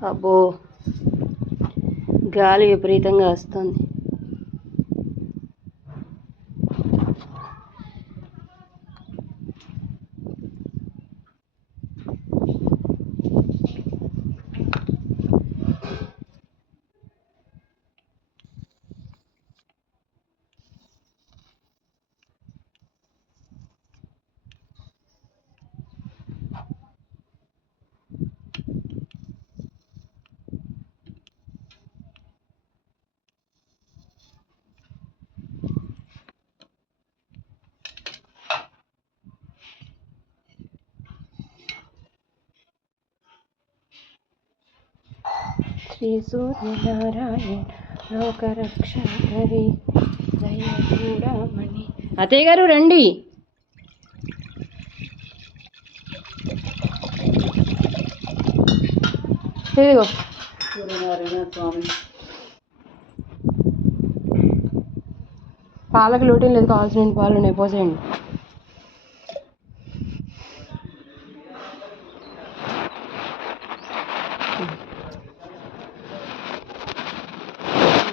అబ్బో గాలి విపరీతంగా వస్తుంది. శ్రీ సూర్యనారాయణ లోకరక్షకరి. దయ చూడమని అత్తయ్య గారు రండి. ఇదిగో. సూర్యనారాయణ స్వామి. పాలకు లోటు లేదు కావాల్సిన పాలు ఉన్నాయి పోసేయండి.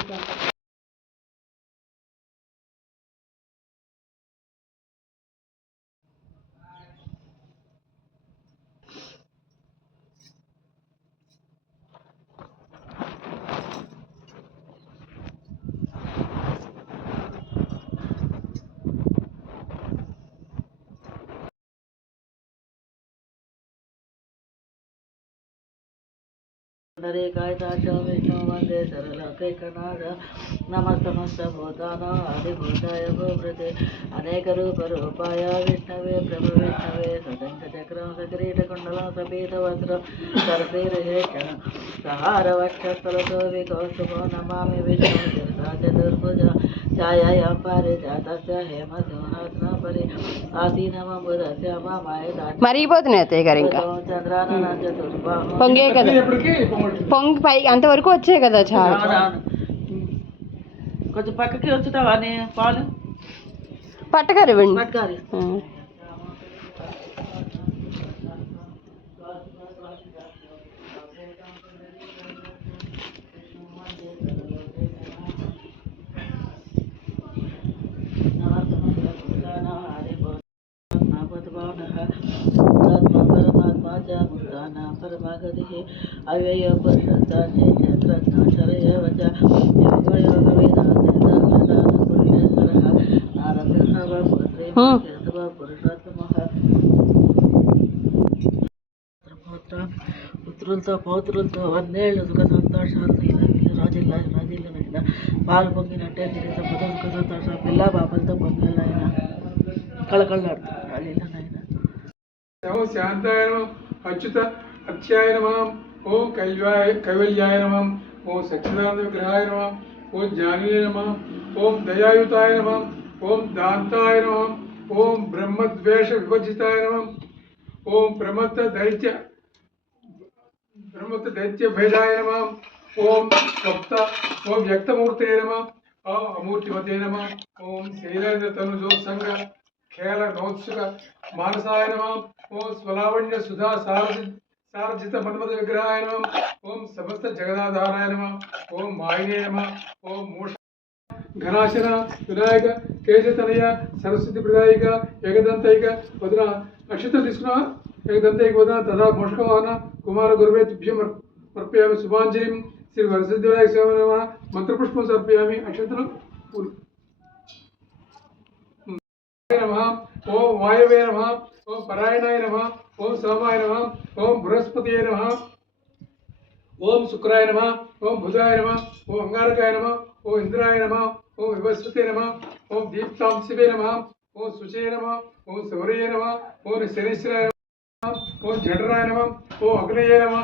together. తాచ విష్ణు వందే సరళకైకనాథ నమస్తమస్తభూతాన ఆదిభూతాయ భూభృతే అనేక రూప రూపాయ విష్ణవే ప్రభు విష్ణవే సదంక చక్రం సకిరీట కుండలం సపీత వస్త్రం సర్పీరేషణ సహార వక్షస్థలతో వికౌస్తుభో నమామి విష్ణు చతుర్భుజ ఛాయాయాం హేమ పరి మరిగిపోతున్నాయి అత్తయ్య గారు ఇంకా పొంగే కదా పొంగి పై అంతవరకు వచ్చాయి కదా చాలా. కొంచెం పక్కకి వచ్చుతావా పాలు పట్టగారు ఇవ్వండి పట్టుకోవాలి ಪರಮಾಗಧಿ ಅವ್ಯಯ ಚರಯ ವಚ ಪುತ್ರುಲ್ತ ಸಂತೋಷ ಅಂತ ಇಲ್ಲ ರಾಜಿಲ್ಲ ರಾಜಿಲ್ಲ ಇಲ್ಲ ಬಾಲ್ ಬೊಂಗಿ ನಟ್ಟೆ ತಿರಿತ ಸಂತೋಷ ಎಲ್ಲ ಬಾಬಲ್ತ ಬೊಂಗಿಲ್ಲ ಇನ್ನ ಕಳ್ಕೊಳ್ಳಾಡ್ತಾರೆ ಅಲ್ಲಿಲ್ಲ ಶಾಂತ నమో శాంతాయ నమః అచ్యుత అత్యాయ నమః ఓం కైల్వాయ కైవల్యాయ నమః ఓం సచ్చిదానంద విగ్రహాయ నమః ఓం జానీయ నమః ఓం దయాయుతాయ నమః ఓం దాంతాయ నమః ఓం బ్రహ్మద్వేష విభజితాయ నమః ఓం ప్రమత్త దైత్య బ్రహ్మత్త దైత్య భేదాయ నమః ఓం సప్త ఓం వ్యక్తమూర్తే నమః ఓం అమూర్తిమతే నమః ఓం నోత్సుక మానసాయ నమః ఓం స్వలావణ్య సుధా సారసి సారజిత మన్మద విగ్రహాయ నమః ఓం సమస్త జగదాధారాయ నమః ఓం మాయినే నమః. ఓం మూష ఘనాశన వినాయక కేశతనయ సరస్వతి ప్రదాయిక ఏకదంతైక వదన నక్షత్రం తీసుకున్నా ఏకదంతైక వదన తదా మోషకవాహన కుమార గురువే తుభ్యం అర్పయామి శుభాంజలిం. శ్రీ వరసిద్ధి వినాయక స్వామి మంత్రపుష్పం సమర్పయామి. అక్షతలు పూలు నమ ఓం వాయువే నమ ఓం పరాయణాయ నమ ఓం సోమాయ నమ ఓం బృహస్పతియే నమ ఓం శుక్రాయ నమ ఓం బుధాయ నమ ఓం అంగారకాయ నమ ఓం ఇంద్రాయ నమ ఓం వివస్వతే నమ ఓం దీప్తాంశివే నమ ఓం శుచే నమ ఓం శౌర్యే నమ ఓం శనిశ్వరాయ నమ ఓం జఠరాయ నమ ఓం అగ్నయే నమ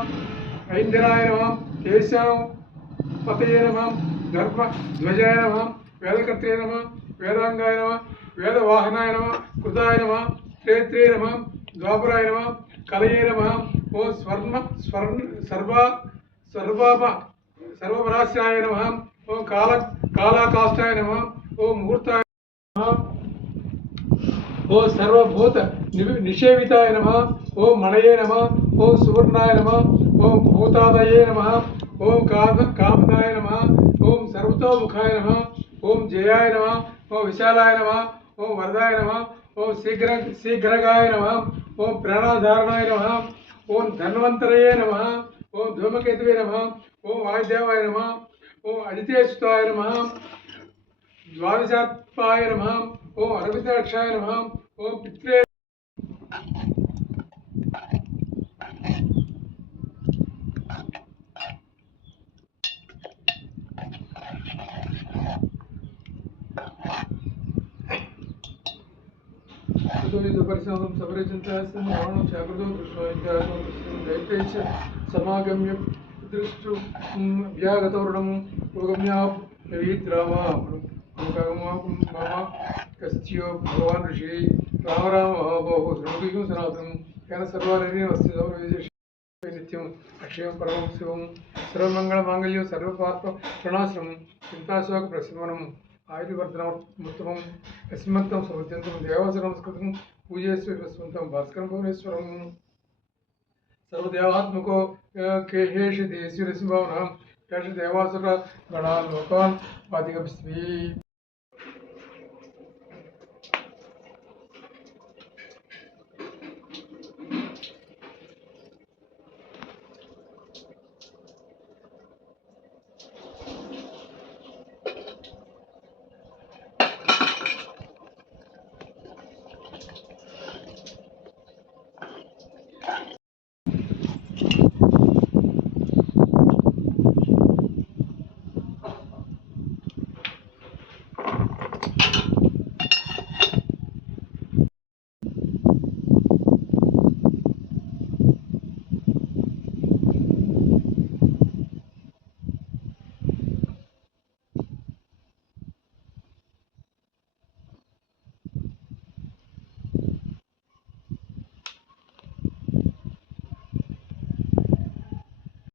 ఐంద్రాయ నమ కేశవం పతయే నమ ధర్మ ధ్వజాయ నమ వేదకర్తే నమ వేదాంగాయ నమ వేద వాహనాయ నమ కృతాయ నమ క్షేత్రే నమ ద్వాపరాయ నమ కలయే నమ ఓ స్వర్ణ స్వర్ణ సర్వ సర్వమ సర్వపరాశ్యాయ నమ ఓ కాల కాళాకాష్టాయ నమ ఓ ముహూర్తాయ నమ ఓ సర్వభూత నిషేవితాయ నమ ఓ మణయే నమ ఓ సువర్ణాయ నమ ఓం భూతాదయే నమ ఓం కామ కామదాయ నమ ఓం సర్వతోముఖాయ నమ ఓం జయాయ నమ ఓం విశాలాయ నమ ఓం వరదాయ నమ ఓం శీఘ్ర శీఘ్రగాయ నమ ఓం ప్రాణాధారణాయ నమ ఓం ధన్వంతరయే నమ ఓం ధూమకేతువే నమ ఓం వాయుదేవాయ నమ ఓం అజితేశ్వతాయ నమ ద్వాదశాత్మాయ నమ ఓం అరవితాక్షాయ నమ ఓం పిత్రే పరిశ్రమం సపరిచింతాస్తం రావణం జాగృతో కృష్ణ దైత్యైశ్చ సమాగమ్య దృష్టి వ్యాగతవరుణం ఉపగమ్యాద్రామ కస్యో భగవాన్ ఋషి రామ రామ మహాబాహు శ్రమకీయం సనాతనం కేన సర్వాలీ వస్తు నిత్యం అక్షయం పరమం శివం సర్వమంగళమాంగళ్యం సర్వపాత్మ ప్రణాశ్రమం చింతాశోక ప్రశమనం. ఆయుర్వర్ధనముత్తమం యస్మంతం సమత్యంతం దేవాసనమస్కృతం పూజేశ్వరం భాస్కరం భువనేశ్వరం సర్వదేవాత్మకో కేహేష దేశీరసింభావన కేష దేవాసుర గణాన్ లోకాన్ పాతిగస్మి